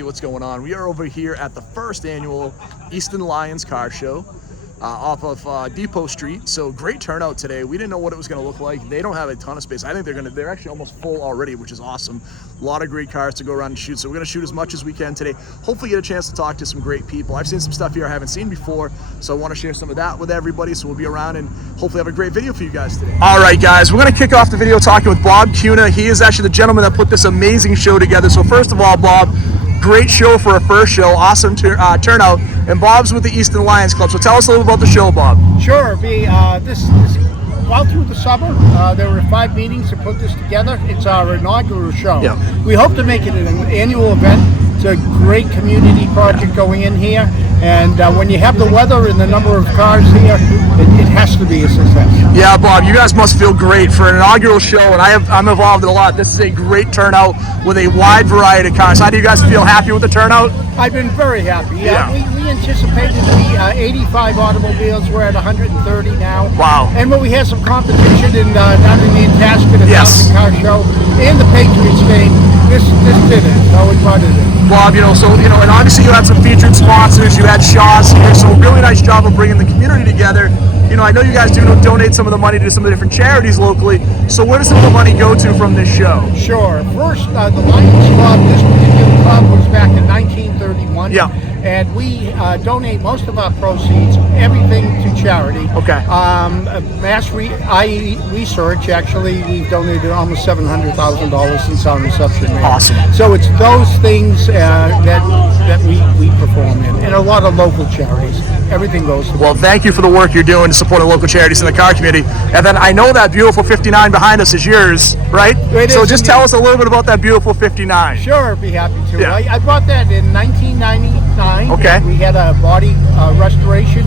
What's going on? We are over here at the first annual Easton Lions Car Show off of Depot Street. So great turnout today. We didn't know what it was going to look like. They don't have a ton of space. I think they're actually almost full already, which is awesome. A lot of great cars to go around and shoot. So we're going to shoot as much as we can today. Hopefully get a chance to talk to some great people. I've seen some stuff here I haven't seen before, so I want to share some of that with everybody. So we'll be around and hopefully have a great video for you guys today. All right, guys, we're going to kick off the video talking with Bob Cuna. He is actually the gentleman that put this amazing show together. So first of all, Bob, great show for a first show, awesome turnout, and Bob's with the Easton Lions Club. So tell us a little about the show, Bob. Sure. This while through the summer, there were 5 meetings to put this together. It's our inaugural show. Yeah. We hope to make it an annual event. It's a great community project going in here, and when you have the weather and the number of cars here, it has to be a success. Yeah, Bob, you guys must feel great for an inaugural show, and I'm involved in a lot. This is a great turnout with a wide variety of cars. How do you guys feel? Happy with the turnout? I've been very happy. We anticipated to be 85 automobiles. We're at 130 now. Wow. And when we had some competition down in the Itasca, the Yes. Car Show, and the Patriots game, this did it. So we brought it in. Bob, and obviously you had some featured sponsors. You had Shaw's here, so really nice job of bringing the community together. I know you guys do donate some of the money to some of the different charities locally. So where does some of the money go to from this show? Sure. First, the Lions Club, this particular club was back in 1931. Yeah. And we donate most of our proceeds, everything to charity. Okay. IE Research, actually, we've donated almost $700,000 since our inception. Awesome. So it's those things that we perform in, and a lot of local charities. Everything goes to Well, thank you for the work you're doing to support the local charities in the car community. And then I know that beautiful 59 behind us is yours, right? So just tell us a little bit about that beautiful 59. Sure, be happy to. Yeah. I bought that in 1999. Okay. We had a body restoration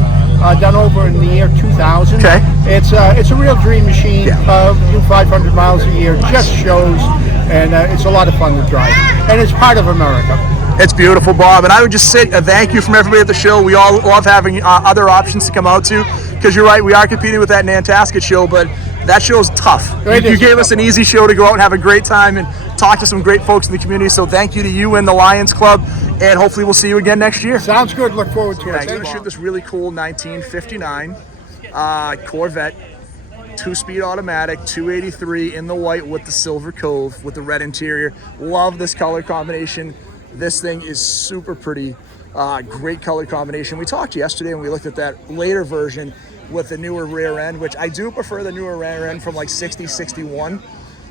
done over in the year 2000. Okay. It's a real dream machine. Yeah. Do 500 miles a year. Just shows, and it's a lot of fun to drive. And it's part of America. It's beautiful, Bob, and I would just say thank you from everybody at the show. We all love having other options to come out to, because you're right, we are competing with that Nantasket show, but that show's tough. You gave us an easy show to go out and have a great time and talk to some great folks in the community, so thank you to you and the Lions Club, and hopefully we'll see you again next year. Sounds good. Look forward to it. We're going to shoot this really cool 1959 Corvette, 2-speed automatic, 283 in the white with the silver cove with the red interior. Love this color combination. This thing is super pretty, great color combination. We talked yesterday and we looked at that later version with the newer rear end, which I do prefer the newer rear end from like 60, 61.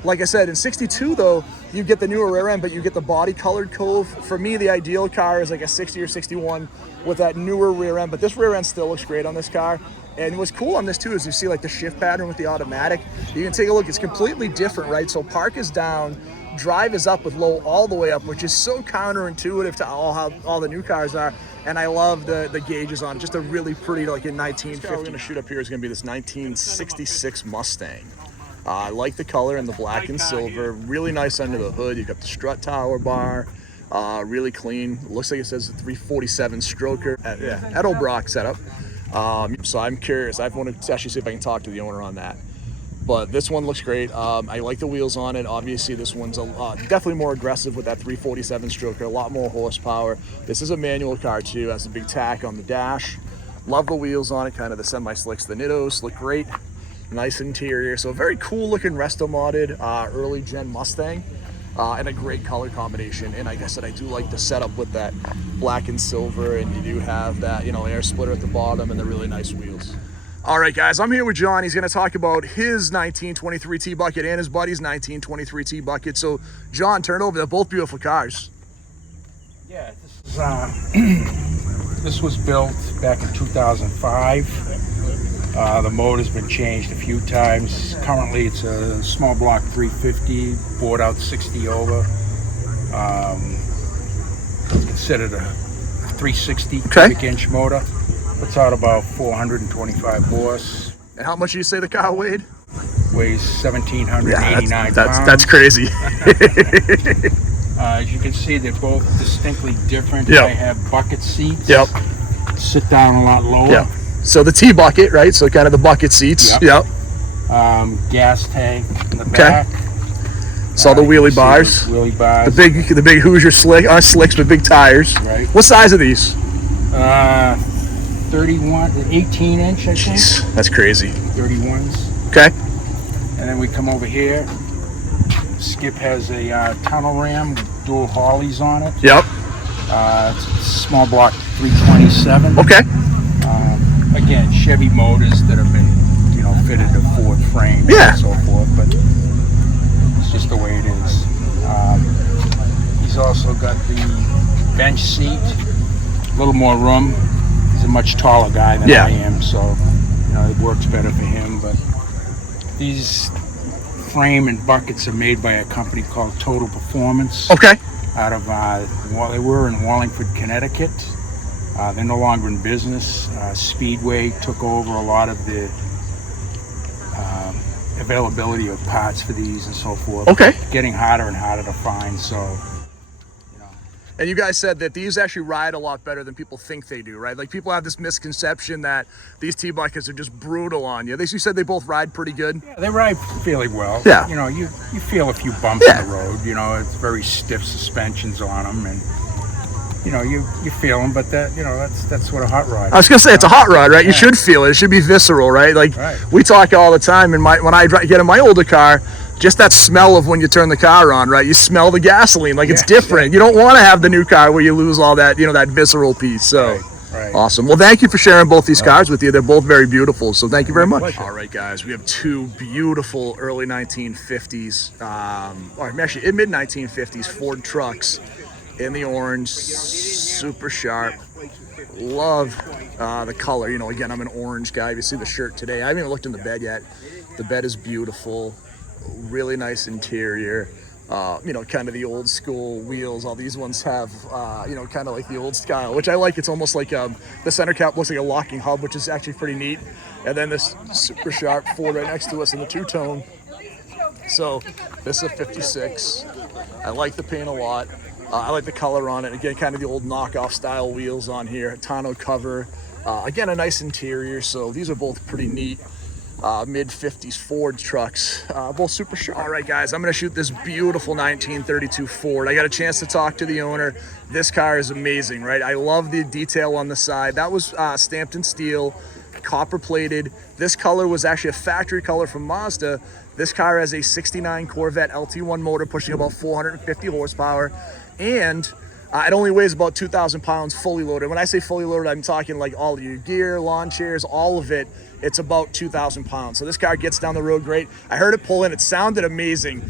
Like I said, in 62 though, you get the newer rear end, but you get the body colored cove. For me, the ideal car is like a 60 or 61 with that newer rear end, but this rear end still looks great on this car. And what's cool on this too is you see like the shift pattern with the automatic. You can take a look, it's completely different, right? So park is down, drive is up with low all the way up, which is so counterintuitive to all the new cars are. And I love the gauges on it. Just a really pretty, like in 1950. We're gonna shoot up here is gonna be this 1966 Mustang. I like the color and the black and silver. Really nice under the hood. You got the strut tower bar. Really clean. Looks like it says 347 stroker at Edelbrock setup. So I'm curious. I want to actually see if I can talk to the owner on that. But this one looks great. I like the wheels on it. Obviously, this one's definitely more aggressive with that 347 stroker, a lot more horsepower. This is a manual car too, has a big tack on the dash. Love the wheels on it, kind of the semi-slicks. The Nittos look great. Nice interior. So a very cool looking resto modded early gen Mustang. And a great color combination. And like I said, I do like the setup with that black and silver, and you do have that, air splitter at the bottom and the really nice wheels. All right, guys, I'm here with John. He's going to talk about his 1923 T-Bucket and his buddy's 1923 T-Bucket. So, John, turn it over. They're both beautiful cars. Yeah, this was built back in 2005. The motor's been changed a few times. Currently, it's a small block 350, bored out 60 over. It's considered a 360 cubic inch motor. Puts out about 425 horse. And how much do you say the car weighed? Weighs 1,789 pounds. That's crazy. As you can see, they're both distinctly different. Yep. I have bucket seats. Yep. Sit down a lot lower. Yep. So the T-Bucket, right? So kind of the bucket seats. Yep. Gas tank in the back. Saw the You wheelie see bars. the wheelie bars. The big Hoosier slicks with big tires. Right. What size are these? 31, 18 inch, I think. Jeez, that's crazy. 31s. Okay. And then we come over here. Skip has a tunnel ram with dual Harleys on it. Yep. It's a small block 327. Okay. Again, Chevy motors that have been, fitted to Ford frame Yeah. and so forth, but it's just the way it is. He's also got the bench seat, a little more room. He's a much taller guy than Yeah. I am, so it works better for him. But these frame and buckets are made by a company called Total Performance. Okay. Out of they were in Wallingford, Connecticut. They're no longer in business. Speedway took over a lot of the availability of parts for these and so forth. Okay. Getting harder and harder to find. So, And you guys said that these actually ride a lot better than people think they do, right? Like people have this misconception that these T-buckets are just brutal on you. You said they both ride pretty good. yeah, they ride fairly well. Yeah. You feel a few bumps Yeah. in the road. It's very stiff suspensions on them, and you feel them. But that's what a hot rod. I was gonna say it's a hot rod, right? You Yeah. should feel it. It should be visceral, right? Like Right. we talk all the time, and when I get in my older car, just that smell of when you turn the car on, right? You smell the gasoline, like it's Yeah, different. You don't want to have the new car where you lose all that, that visceral piece. So. Right. Awesome. Well, thank you for sharing both these cars with you. They're both very beautiful. So thank you very much. pleasure. All right, guys. We have two beautiful early 1950s, or actually mid 1950s Ford trucks in the orange, super sharp. Love the color. Again, I'm an orange guy. If you see the shirt today, I haven't even looked in the bed yet. The bed is beautiful. Really nice interior. Kind of the old school wheels. All these ones have, kind of like the old style, which I like. It's almost like the center cap looks like a locking hub, which is actually pretty neat. And then this super sharp Ford right next to us in the two-tone. So this is a 56. I like the paint a lot. I like the color on it. Again, kind of the old knockoff style wheels on here. Tonneau cover. Again, a nice interior. So these are both pretty neat. Mid-50s Ford trucks, both super sharp. All right, guys, I'm going to shoot this beautiful 1932 Ford. I got a chance to talk to the owner. This car is amazing, right? I love the detail on the side. That was stamped in steel, copper plated. This color was actually a factory color from Mazda. This car has a 69 Corvette LT1 motor pushing about 450 horsepower, and it only weighs about 2,000 pounds fully loaded. When I say fully loaded, I'm talking like all of your gear, lawn chairs, all of it. It's about 2,000 pounds. So this car gets down the road great. I heard it pull in. It sounded amazing.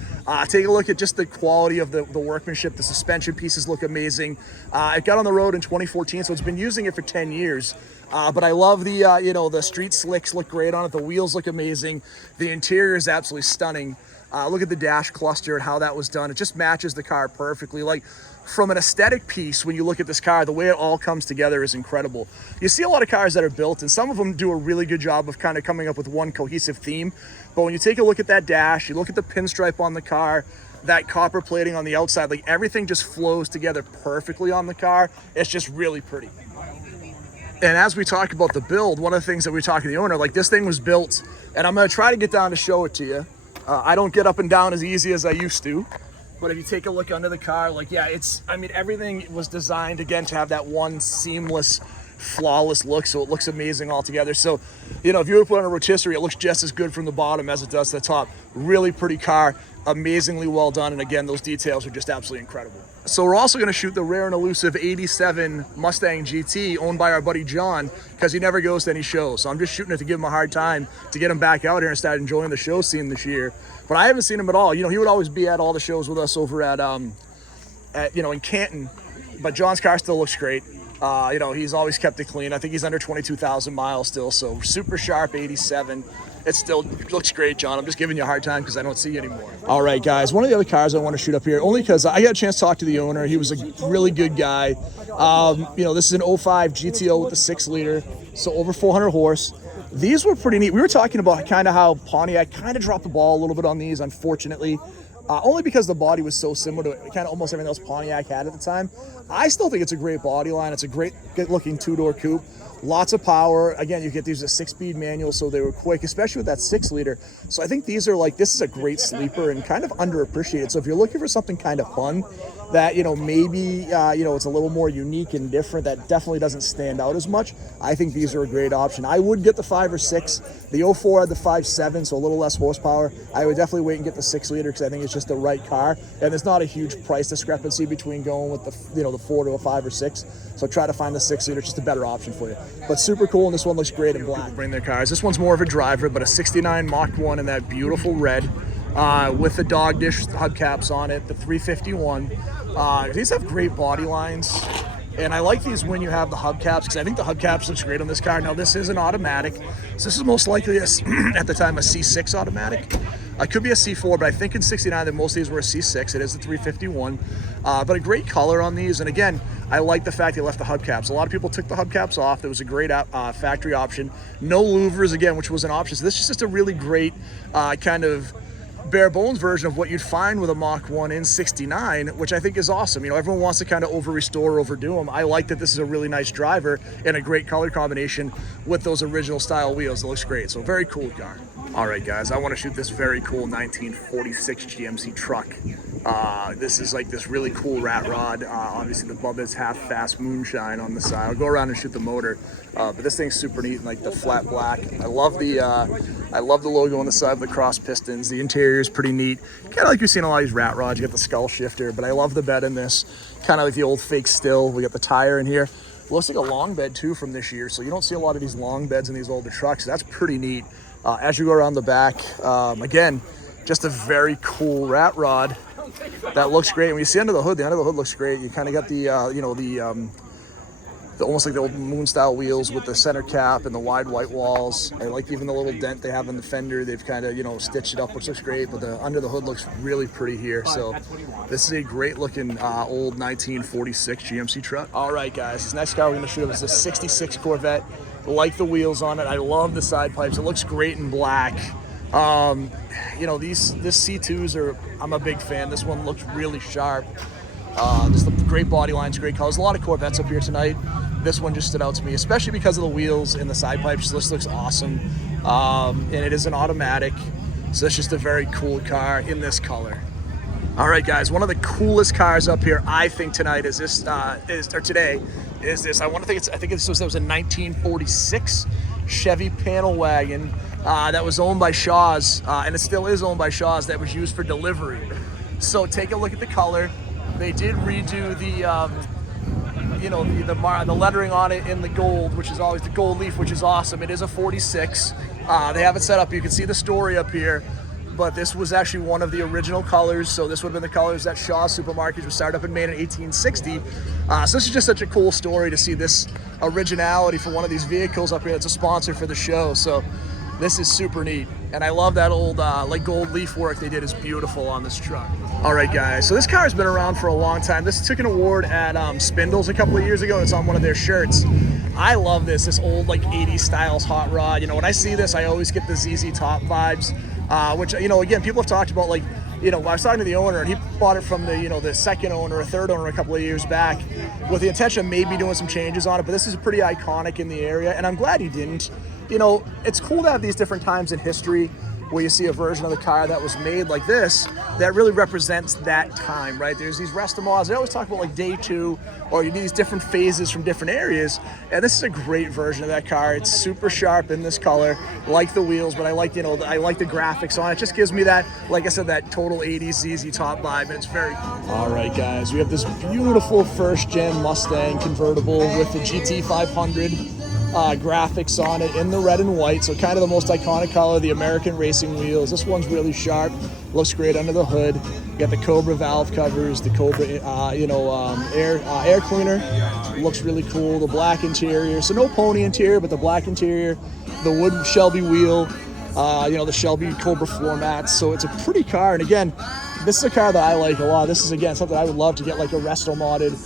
Take a look at just the quality of the workmanship. The suspension pieces look amazing. It got on the road in 2014, so it's been using it for 10 years. But I love the street slicks look great on it. The wheels look amazing. The interior is absolutely stunning. Look at the dash cluster and how that was done. It just matches the car perfectly. Like, from an aesthetic piece, when you look at this car, the way it all comes together is incredible. You see a lot of cars that are built, and some of them do a really good job of kind of coming up with one cohesive theme. But when you take a look at that dash, you look at the pinstripe on the car, that copper plating on the outside, like everything just flows together perfectly on the car. It's just really pretty. And as we talk about the build, one of the things that we talk to the owner, like this thing was built, and I'm going to try to get down to show it to you. I don't get up and down as easy as I used to. But if you take a look under the car, everything was designed, again, to have that one seamless, flawless look, so it looks amazing altogether. So, if you were to put on a rotisserie, it looks just as good from the bottom as it does the top. Really pretty car, amazingly well done, and again, those details are just absolutely incredible. So we're also going to shoot the rare and elusive 87 Mustang GT owned by our buddy John, because he never goes to any shows. So I'm just shooting it to give him a hard time to get him back out here and start enjoying the show scene this year. But I haven't seen him at all. He would always be at all the shows with us over at in Canton. But John's car still looks great. He's always kept it clean. I think he's under 22,000 miles still. So super sharp 87. It still looks great, John. I'm just giving you a hard time because I don't see you anymore. All right, guys. One of the other cars I want to shoot up here, only because I got a chance to talk to the owner. He was a really good guy. This is an 05 GTO with the 6-liter, so over 400 horse. These were pretty neat. We were talking about kind of how Pontiac kind of dropped the ball a little bit on these, unfortunately. Only because the body was so similar to kind of almost everything else Pontiac had at the time. I still think it's a great body line. It's a great looking two-door coupe. Lots of power. Again, you get these a 6-speed manual, so they were quick, especially with that 6-liter. So I think these are like, this is a great sleeper and kind of underappreciated. So if you're looking for something kind of fun that, maybe, it's a little more unique and different, that definitely doesn't stand out as much, I think these are a great option. I would get the 5 or 6. The 04 had the 5.7, so a little less horsepower. I would definitely wait and get the 6-liter because I think it's just the right car. And there's not a huge price discrepancy between going with the 4 to a 5 or 6. So try to find the 6-liter, it's just a better option for you. But super cool, and this one looks great in black. Bring their cars. This one's more of a driver, but a 69 Mach 1 in that beautiful red with the dog dish hubcaps on it, the 351. These have great body lines, and I like these when you have the hubcaps because I think the hubcaps looks great on this car. Now this is an automatic, so this is most likely at the time a C6 automatic. It could be a C4, but I think in 69 that most of these were a C6. It is a 351, but a great color on these. And again, I like the fact they left the hubcaps. A lot of people took the hubcaps off. There was a great factory option. No louvers again, which was an option. So this is just a really great kind of bare bones version of what you'd find with a Mach 1 in 69, which I think is awesome. Everyone wants to kind of over restore, overdo them. I like that this is a really nice driver and a great color combination with those original style wheels. It looks great. So very cool car. All right, guys, I want to shoot this very cool 1946 GMC truck. This is like this really cool rat rod. Obviously the Bubba's half-fast moonshine on the side. I'll go around and shoot the motor, but this thing's super neat and like the flat black. I love the logo on the side of the cross pistons. The interior is pretty neat. Kind of like you've seen a lot of these rat rods. You got the skull shifter, but I love the bed in this. Kind of like the old fake still. We got the tire in here. Looks like a long bed too from this year, so you don't see a lot of these long beds in these older trucks. That's pretty neat. As you go around the back, again, just a very cool rat rod that looks great. When you see the under the hood looks great. You kind of got the almost like the old moon style wheels with the center cap and the wide white walls. I like even the little dent they have in the fender. They've kind of stitched it up, which looks great. But the under the hood looks really pretty here. So this is a great looking old 1946 GMC truck. All right, guys, this next car we're gonna shoot is a 66 Corvette. Like the wheels on it. I love the side pipes. It looks great in black. This C2s are, I'm a big fan. This one looks really sharp. Just great body lines, great colors. A lot of Corvettes up here tonight. This one just stood out to me, especially because of the wheels and the side pipes. This looks awesome. And it is an automatic. So it's just a very cool car in this color. All right, guys, one of the coolest cars up here, I think, tonight is this, today is this. I think this was a 1946 Chevy panel wagon that was owned by Shaw's, and it still is owned by Shaw's, that was used for delivery. So take a look at the color. They did redo the lettering on it in the gold, which is always the gold leaf, which is awesome. It is a 46. They have it set up. You can see the story up here. But this was actually one of the original colors, so this would have been the colors that Shaw's Supermarkets was started up and made in 1860. So this is just such a cool story to see this originality for one of these vehicles up here that's a sponsor for the show. So this is super neat, and I love that old like gold leaf work they did is beautiful on this truck. All right, guys, so this car has been around for a long time. This took an award at Spindles a couple of years ago. It's on one of their shirts. I love this old like 80s styles hot rod. When I see this, I always get the ZZ Top vibes. Which, again, people have talked about, like, I was talking to the owner, and he bought it from the second owner or third owner a couple of years back with the intention of maybe doing some changes on it, but this is pretty iconic in the area, and I'm glad he didn't. It's cool to have these different times in history where you see a version of the car that was made like this that really represents that time, right? There's these restaurants, they always talk about like day two, or you need these different phases from different areas, and this is a great version of that car. It's super sharp in this color, like the wheels, but I like the graphics on it. It just gives me that, like I said, that total 80s ZZ Top vibe, and it's very cool. All right, guys, we have this beautiful first gen Mustang convertible with the GT 500 graphics on it in the red and white, so kind of the most iconic color, the American racing wheels. This one's really sharp, looks great under the hood. You got the Cobra valve covers, the Cobra air cleaner, looks really cool. The black interior, so no pony interior, but the black interior, the wood Shelby wheel, the Shelby Cobra floor mats. So it's a pretty car, and again, this is a car that I like a lot. This is, again, something I would love to get like a resto modded,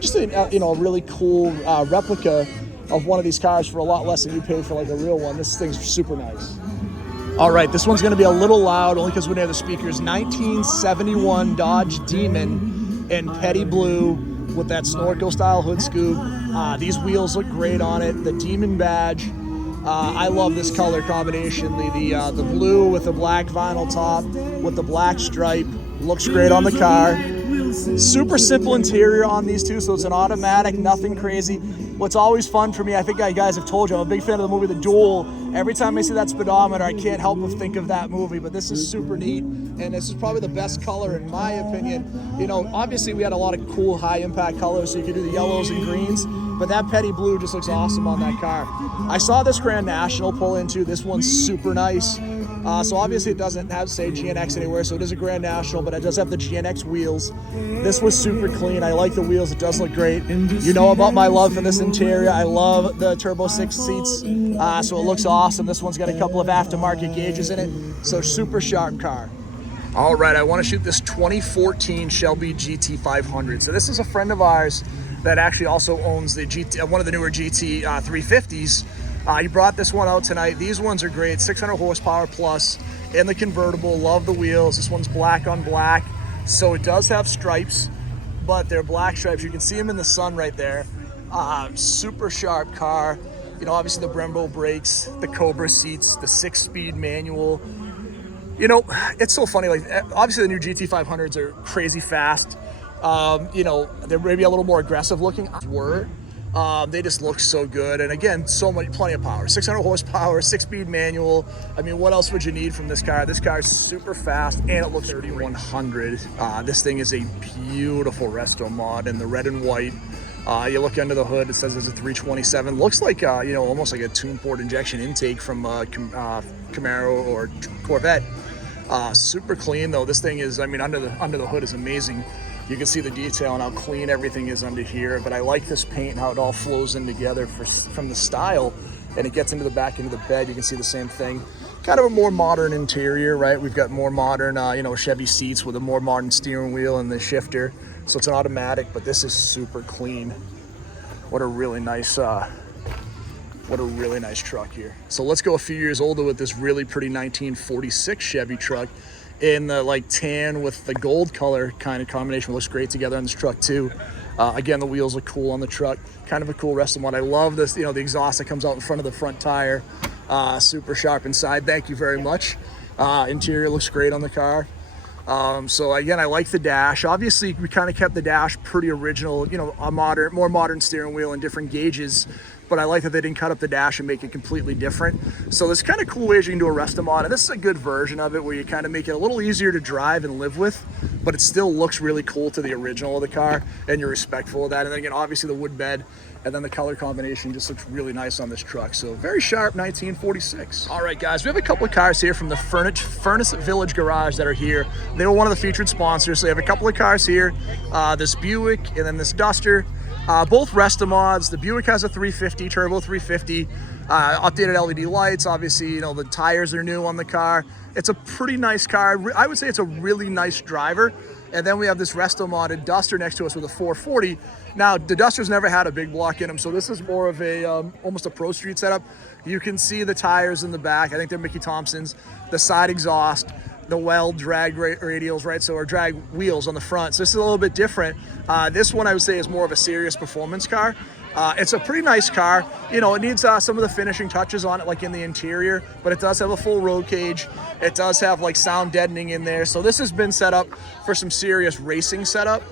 just a really cool replica of one of these cars for a lot less than you pay for like a real one. This thing's super nice. All right, this one's gonna be a little loud only because we're near the speakers. 1971 Dodge Demon in petty blue with that snorkel style hood scoop. These wheels look great on it. The Demon badge. I love this color combination. The blue with the black vinyl top with the black stripe. Looks great on the car. Super simple interior on these two, so it's an automatic, nothing crazy. What's always fun for me, I think I guys have told you, I'm a big fan of the movie The Duel. Every time I see that speedometer, I can't help but think of that movie, but this is super neat, and this is probably the best color in my opinion. You know, obviously we had a lot of cool high impact colors, so you could do the yellows and greens, but that petty blue just looks awesome on that car. I saw this Grand National pull into. This one's super nice. So obviously it doesn't have, say, GNX anywhere, so it is a Grand National, but it does have the GNX wheels. This was super clean. I like the wheels. It does look great. You know about my love for this interior. I love the Turbo 6 seats, so it looks awesome. This one's got a couple of aftermarket gauges in it, so super sharp car. All right, I want to shoot this 2014 Shelby GT500. So this is a friend of ours that actually also owns the one of the newer GT 350s. He brought this one out tonight. These ones are great, 600 horsepower plus in the convertible. Love the wheels. This one's black on black, so it does have stripes, but they're black stripes. You can see them in the sun right there. Super sharp car. You know, obviously the Brembo brakes, the Cobra seats, the 6-speed manual. You know, it's so funny. Like, obviously the new GT500s are crazy fast. You know, they're maybe a little more aggressive looking. They just look so good, and again, plenty of power. 600 horsepower, 6-speed manual. I mean, what else would you need from this car? This car is super fast, and it looks 3100. This thing is a beautiful resto mod in the red and white. You look under the hood, it says it's a 327. Looks like you know, almost like a tune port injection intake from Camaro or Corvette. Super clean though. This thing is, I mean, under the hood is amazing. You can see the detail and how clean everything is under here, but I like this paint and how it all flows in together from the style, and it gets into the back into the bed. You can see the same thing. Kind of a more modern interior, right? We've got more modern, you know, Chevy seats with a more modern steering wheel and the shifter. So it's an automatic, but this is super clean. What a really nice truck here. So let's go a few years older with this really pretty 1946 Chevy truck in the like tan with the gold color kind of combination. Looks great together on this truck too. Again, the wheels look cool on the truck. Kind of a cool resto mod. I love this, you know, the exhaust that comes out in front of the front tire. Super sharp inside. Thank you very much. Interior looks great on the car. So again, I like the dash. Obviously, we kind of kept the dash pretty original, you know, more modern steering wheel and different gauges. But I like that they didn't cut up the dash and make it completely different. So there's kind of cool ways you can do a resto mod, and this is a good version of it where you kind of make it a little easier to drive and live with, but it still looks really cool to the original of the car, and you're respectful of that. And then again, obviously the wood bed, and then the color combination just looks really nice on this truck. So very sharp 1946. All right, guys, we have a couple of cars here from the Furnace Village Garage that are here. They were one of the featured sponsors, so they have a couple of cars here. This Buick and then this Duster. Both resto mods. The Buick has a 350, turbo 350, updated LED lights. Obviously, you know, the tires are new on the car. It's a pretty nice car. I would say it's a really nice driver. And then we have this resto modded Duster next to us with a 440. Now, the Duster's never had a big block in them, so this is more of a almost a Pro Street setup. You can see the tires in the back. I think they're Mickey Thompson's. The side exhaust, the well drag radials, right? So, or drag wheels on the front. So this is a little bit different. This one I would say is more of a serious performance car. It's a pretty nice car. You know, it needs some of the finishing touches on it, like in the interior, but it does have a full road cage. It does have like sound deadening in there. So this has been set up for some serious racing setup.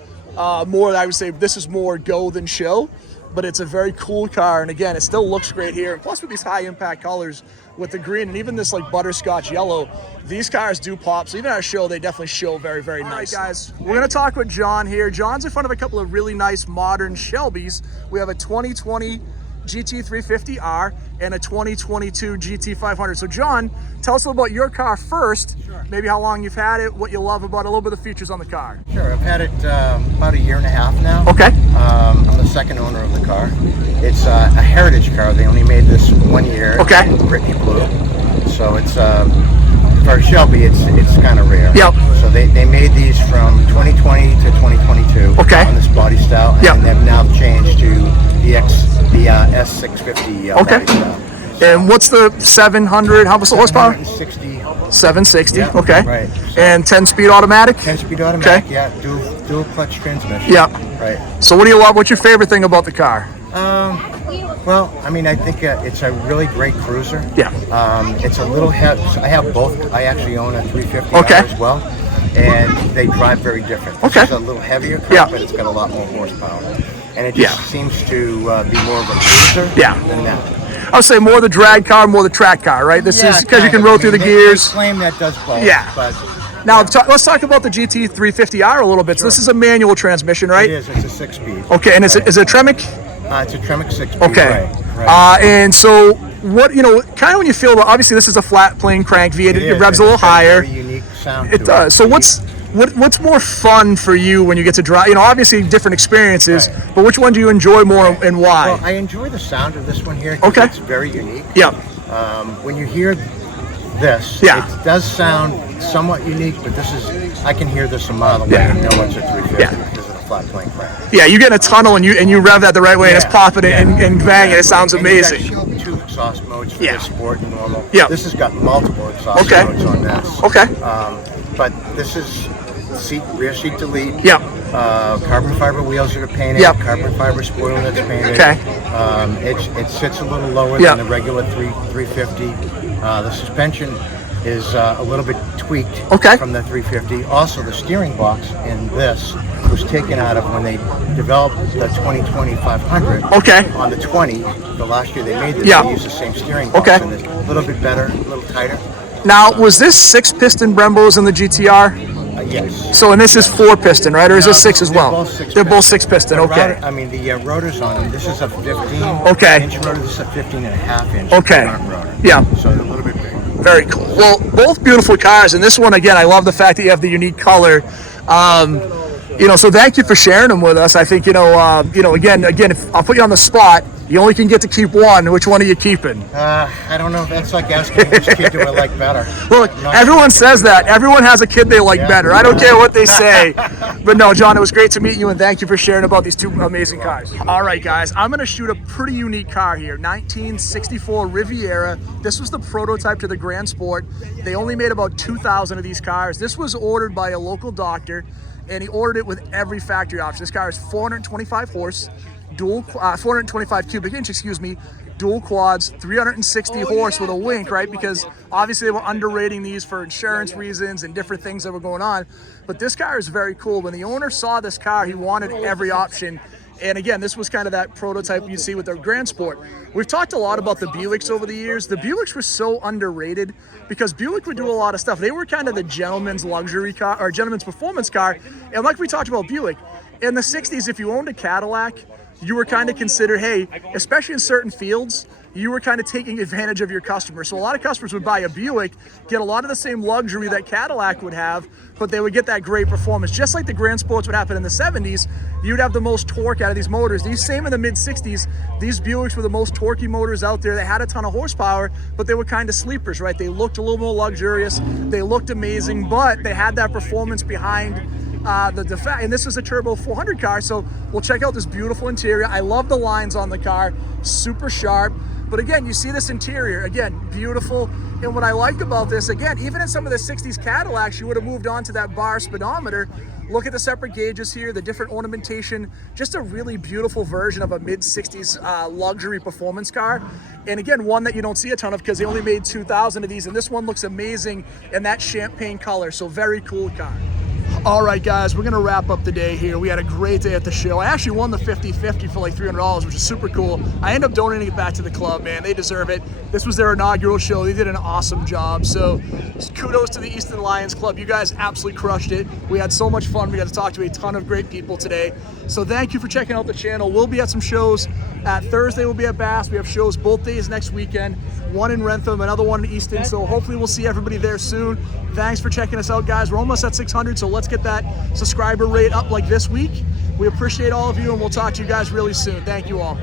More, I would say this is more go than show, but it's a very cool car. And again, it still looks great here. And plus with these high impact colors with the green and even this like butterscotch yellow, these cars do pop. So even at a show, they definitely show very, very nice. All right, guys, we're gonna talk with John here. John's in front of a couple of really nice modern Shelbys. We have a 2020 GT350R and a 2022 GT500. So John, tell us a little about your car first. Sure. Maybe how long you've had it, what you love about it, a little bit of the features on the car. Sure, I've had it about a year and a half now. Okay. I'm the second owner of the car. It's a heritage car. They only made this 1 year. Okay. Brittany Blue. So it's for Shelby, it's kind of rare. Yep. So they made these from 2020 to 2022. Okay. On this body style, Yep. and they've now changed to the S650 Okay. body style. And what's the 700, how much the horsepower? 760. 760, Yeah, okay. right. And 10-speed automatic? 10-speed automatic, Okay. yeah. dual clutch transmission. Yeah. Right. So what do you love? What's your favorite thing about the car? Well, I mean, I think it's a really great cruiser. Yeah. It's a little heavy. I have both. I actually own a 350 Okay. as well, and they drive very different. This Okay. is a little heavier car, Yeah. but it's got a lot more horsepower, and it Yeah. just seems to be more of a cruiser Yeah. than that. I would say more the drag car, more the track car, right? This is because you kind can of. roll I through the mean, gears. They claim that does both. Yeah. But Now let's talk about the GT 350R a little bit. So this is a manual transmission, right? it is. It's a 6-speed. Okay, and is it a Tremec? It's a Tremec 6-speed. Okay. Right. And so what, kind of when you feel about, obviously this is a flat plane crank V8, it revs a little higher. Very unique sound. It does. So what's more fun for you when you get to drive? Obviously different experiences, Right. but which one do you enjoy more and why? Well, I enjoy the sound of this one here. 'Cause Okay. It's very unique. Yeah. When you hear this, Yeah. it does sound somewhat unique, but I can hear this a mile away Yeah. and know it's a 350 Yeah. because of the flat plane crank. Yeah, you get in a tunnel and you rev that the right way and it's Yeah. popping Yeah. and banging. It sounds And amazing. You've got two exhaust modes for Yeah. the sport and normal. Yeah. This has got multiple exhaust Okay. modes on this. Okay. But this is rear seat delete. Yeah. Carbon fiber wheels that are painted. Yep. Carbon fiber spoiler that's painted. Okay. It sits a little lower Yep. than the regular 350. The suspension is a little bit tweaked Okay. from the 350. Also, the steering box in this was taken out of when they developed the 2020 500. Okay. On the 20, the last year they made this, Yeah. they used the same steering box. Okay. And it's a little bit better, a little tighter. Now, was this 6-piston Brembos in the GTR? Yes. So, and this is 4-piston, right? Or is this 6 as They're well? both 6 They're both 6-piston, The okay. the rotors on them, this is a 15 Okay. inch rotor, this is a 15 and a half inch Okay. front rotor. Yeah. So they're a little bit bigger. Very cool. Well, both beautiful cars, and this one, again, I love the fact that you have the unique color. So thank you for sharing them with us. I think, again, if I'll put you on the spot, you only can get to keep one. Which one are you keeping? I don't know if that's like asking which kid do I like better. Look, I'm not everyone sure. says that. Everyone has a kid they like Yeah. better. I don't care what they say. But no, John, it was great to meet you, and thank you for sharing about these two amazing cars. All right, guys, I'm going to shoot a pretty unique car here. 1964 Riviera. This was the prototype to the Grand Sport. They only made about 2,000 of these cars. This was ordered by a local doctor, and he ordered it with every factory option. This car is 425 horse, 425 cubic inch, dual quads, 360 horse with a wink, right? Because obviously they were underrating these for insurance reasons and different things that were going on. But this car is very cool. When the owner saw this car, he wanted every option. And again, this was kind of that prototype you see with the Grand Sport. We've talked a lot about the Buicks over the years. The Buicks were so underrated because Buick would do a lot of stuff. They were kind of the gentleman's luxury car or gentleman's performance car. And like we talked about Buick, in the 60s, if you owned a Cadillac, you were kind of considered, hey, especially in certain fields, you were kind of taking advantage of your customers. So a lot of customers would buy a Buick, get a lot of the same luxury that Cadillac would have, but they would get that great performance. Just like the Grand Sports would happen in the 70s, you'd have the most torque out of these motors. These same in the mid-60s, these Buicks were the most torquey motors out there. They had a ton of horsepower, but they were kind of sleepers, right? They looked a little more luxurious. They looked amazing, but they had that performance behind and this is a turbo 400 car, so we'll check out this beautiful interior. I love the lines on the car, super sharp. But again, you see this interior, again, beautiful. And what I like about this, again, even in some of the 60s Cadillacs, you would have moved on to that bar speedometer. Look at the separate gauges here, the different ornamentation, just a really beautiful version of a mid-60s luxury performance car. And again, one that you don't see a ton of because they only made 2,000 of these, and this one looks amazing in that champagne color, so very cool car. All right, guys, we're going to wrap up the day here. We had a great day at the show. I actually won the 50-50 for like $300, which is super cool. I ended up donating it back to the club, man. They deserve it. This was their inaugural show. They did an awesome job. So kudos to the Easton Lions Club. You guys absolutely crushed it. We had so much fun. We got to talk to a ton of great people today. So thank you for checking out the channel. We'll be at some shows. At Thursday, we'll be at Bass. We have shows both days next weekend. One in Rentham, another one in Easton. So hopefully we'll see everybody there soon. Thanks for checking us out, guys. We're almost at 600, so let's get that subscriber rate up like this week. We appreciate all of you, and we'll talk to you guys really soon. Thank you all.